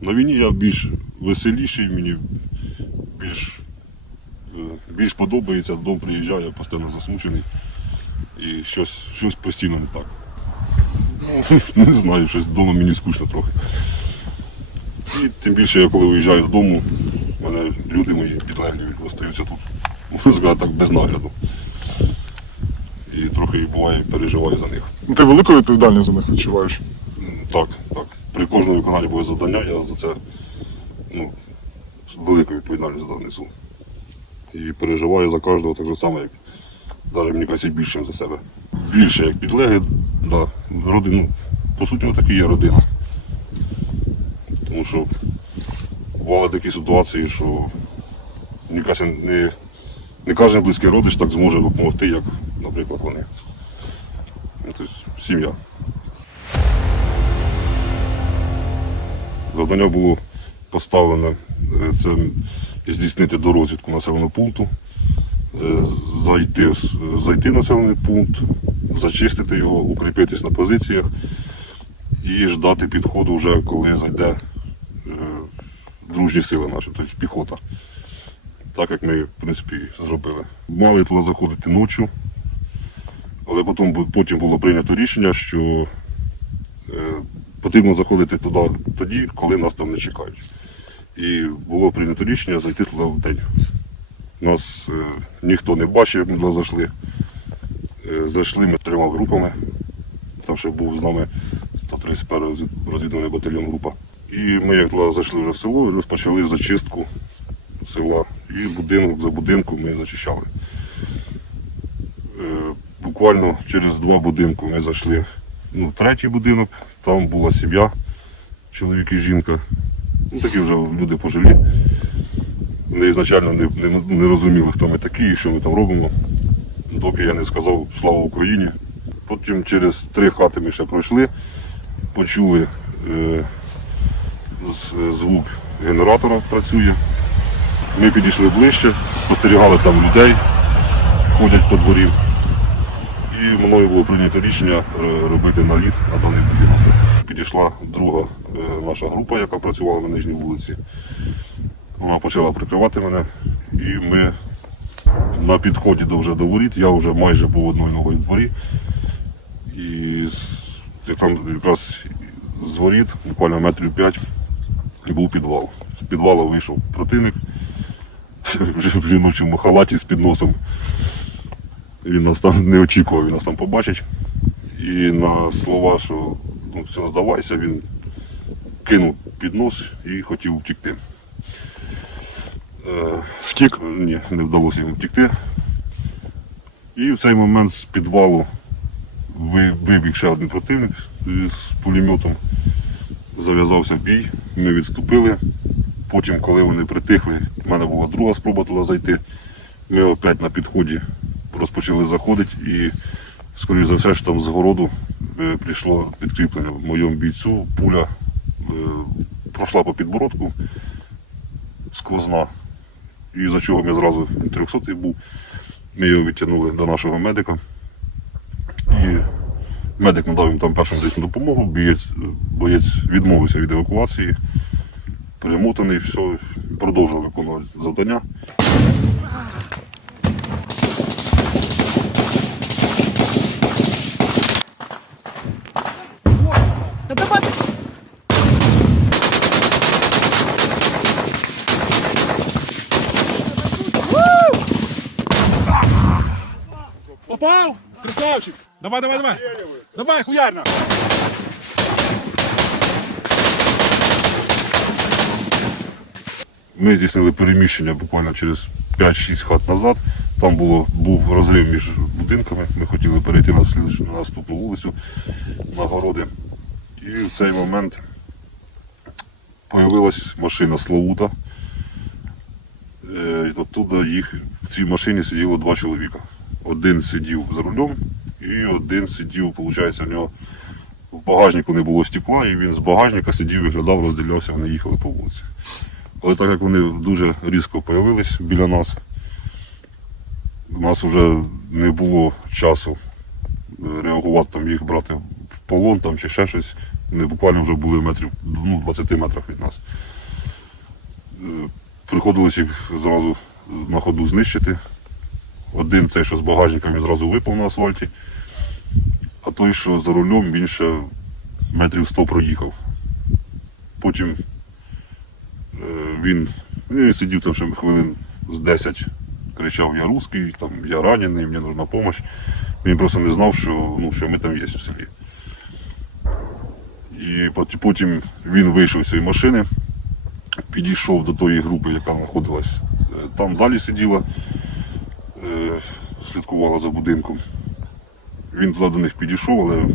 На війні я більш веселіший, мені більш, е, більш подобається, додому приїжджаю, я постійно засмучений. І щось, щось постійно не так. Ну, не знаю, щось вдома мені скучно трохи. І тим більше я коли виїжджаю додому, мене люди мої підлеглі остаються тут, можна сказати так, без нагляду. І трохи буває переживаю за них. Ти велику відповідальність за них відчуваєш. Так. При кожному виконанні бойового завдання я за це ну, велику відповідальність несу. І переживаю за кожного так само, як навіть мені кажеться більше за себе. Більше як підлеги, да, родину. По суті, так і є родина. Тому що бували такі ситуації, що не, не кожен близький родич так зможе допомогти, як, наприклад, вони. Ну, Тобто сім'я. Завдання було поставлене е, це здійснити до розвідку населеного пункту, е, зайти, зайти в населений пункт, зачистити його, укріпитись на позиціях і ждати підходу вже, коли зайде е, дружні сили наші, тобто піхота. Так як ми, в принципі, зробили. Мали туди заходити ночі, але потім, потім було прийнято рішення, що потрібно заходити туди тоді, коли нас там не чекають. І було прийнято рішення зайти туди в день. Нас е, ніхто не бачив, ми туди зайшли. Е, зайшли ми трьома групами. Там ще був з нами 131 розвід- розвідувальний батальйон група. І ми як туди зайшли вже в село, розпочали зачистку села. І будинок за будинком ми зачищали. Е, Буквально через два будинки ми зайшли ну, третій будинок, там була сім'я, чоловік і жінка. Ну, такі вже люди пожилі. Вони ізначально не, не, не розуміли, хто ми такі і що ми там робимо. Доки я не сказав Слава Україні. Потім через три хати ми ще пройшли, почули е, звук генератора працює. Ми підійшли ближче, спостерігали там людей, ходять по дворі. І мною було прийнято рішення е, робити наліт на даний будинок. Підійшла друга е, наша група, яка працювала на нижній вулиці. Вона почала прикривати мене, і ми на підході до вже до воріт, я вже майже був одною ногою в дворі. І там якраз з воріт, буквально метрів п'ять, був підвал. З підвалу вийшов противник в жіночому халаті з підносом. Він нас там не очікував, він нас там побачить. І на слова, що ну, все, здавайся, він кинув піднос і хотів втікти. Е, Втік. ні, не вдалося йому втікти. І в цей момент з підвалу вибіг ще один противник з пулеметом. Зав'язався бій, ми відступили. Потім, коли вони притихли, в мене була друга спроба туди зайти. Ми опять на підході розпочали заходити і, скоріш за все, що там з городу е, прийшло підкріплення. В моєму бійцю пуля е, пройшла по підбородку сквозна. І за чого ми зразу 300 був. Ми його відтягнули до нашого медика. І медик надав їм там першу медичну допомогу, боєць, боєць відмовився від евакуації, перемотаний, все, продовжував виконувати завдання. Красавчик! Давай, давай, давай! Давай, хуярно! Ми здійснили переміщення буквально через 5-6 хат назад. Там було, був розрив між будинками. Ми хотіли перейти на, на наступну вулицю на городи. І в цей момент з'явилась машина Славута. Е, і Оттуда їх в цій машині сиділо два чоловіка. Один сидів за рулем і один сидів, виходить, у нього в багажнику не було стекла, і він з багажника сидів, виглядав, розділявся, вони їхали по вулиці. Але так як вони дуже різко з'явились біля нас, у нас вже не було часу е, реагувати, там, їх брати в полон там, чи ще щось. Вони буквально вже були метрів ну, 20 метрах від нас. Е, Приходилось їх зразу на ходу знищити. Один цей, що з багажником, він зразу випав на асфальті, а той, що за рулем, він ще метрів 100 проїхав. Потім е, він, він сидів там ще хвилин з 10, кричав, я русський, там, я ранений, мені нужна допомога. Він просто не знав, що, ну, що ми там є в селі. І потім він вийшов з цієї машини, підійшов до тої групи, яка знаходилась е, там далі сиділа, слідкувала за будинком. Він туди до них підійшов, але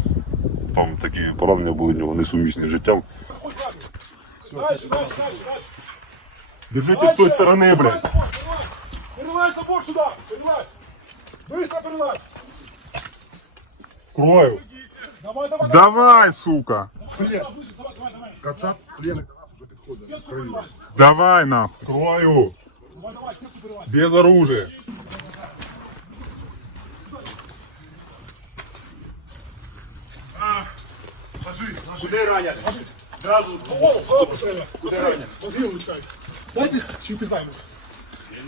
там такі поранення були в нього несумісні з життям. Держите с той стороны, блядь. Перелазь забор сюда, перелазь. Быстро перелазь. Крою. Давай, давай, давай. Давай, сука. Давай. Кацап, нас уже перелазь. Давай нахуй. Крою. Давай, давай, сетку перелазь. Без оружия. О, о, пацаны, пацаны, мозги вытекают. Дайте, чуть пиздаем.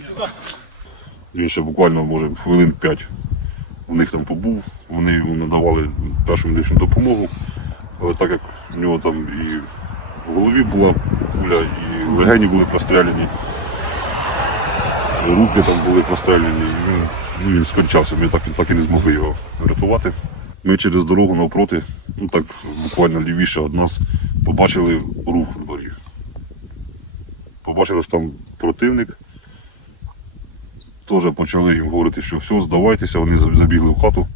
Пизда. Він ще буквально, може, хвилин 5 у них там побув. Вони йому надавали першу медичну допомогу. Але так як в нього там і в голові була куля, і легені були простріляні, руки там були простріляні, і він, ну, він скончався. Ми так, так і не змогли його врятувати. Ми через дорогу навпроти, ну так буквально лівіше від нас, побачили рух у дворі. Побачили, що там противник теж почали їм говорити, що все, здавайтеся, вони забігли в хату.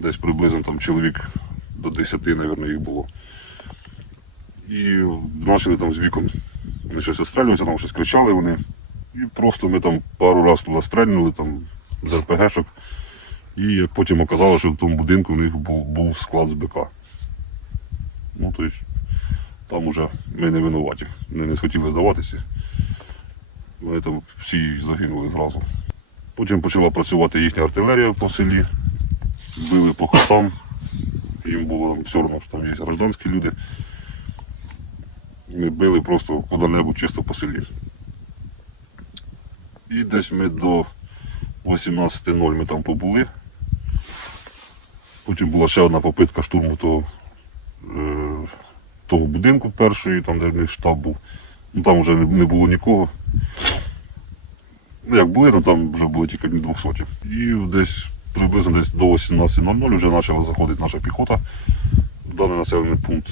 Десь приблизно там чоловік до 10, мабуть, їх було. І почали там з віком. Вони щось острелювалися, там щось кричали вони. І просто ми там пару разів стрельнули там, з РПГшок. І потім оказалося, що в тому будинку в них був, був склад з БК. Ну, тобто, там уже ми не винуваті. Вони не схотіли здаватися. Там всі загинули зразу. Потім почала працювати їхня артилерія по селі, били по хатам. Їм було все одно, що там є гражданські люди. Ми били просто куди-небудь чисто по селі. І десь ми до 18.00 ми там побули. Потім була ще одна попитка штурму того, того будинку першої, там де в них штаб був. Ну, там вже не, було нікого. Ну, як були, ну там вже були тільки 200. І десь приблизно десь до 18.00 вже почала заходити наша піхота в даний населений пункт.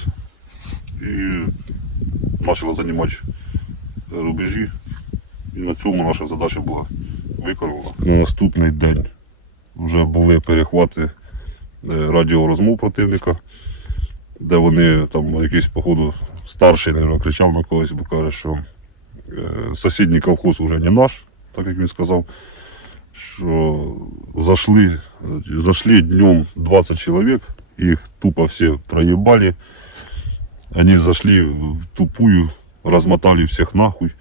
І почала займати рубежі. І на цьому наша задача була виконана. На наступний день вже були перехвати е, радіорозмов противника, де вони там якийсь, походу, старший, мабуть, кричав на когось, бо каже, що е, сусідній колхоз вже не наш, так як він сказав, що зашли, зашли днем 20 человек, их тупо все проебали, они зашли в тупую, размотали всех нахуй.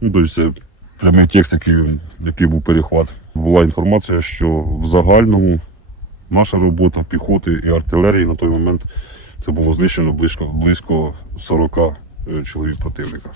Ну, тобто прямий текст, який, який був перехват. Була інформація, що в загальному наша робота піхоти і артилерії на той момент це було знищено близько, близько 40 е, чоловік противника.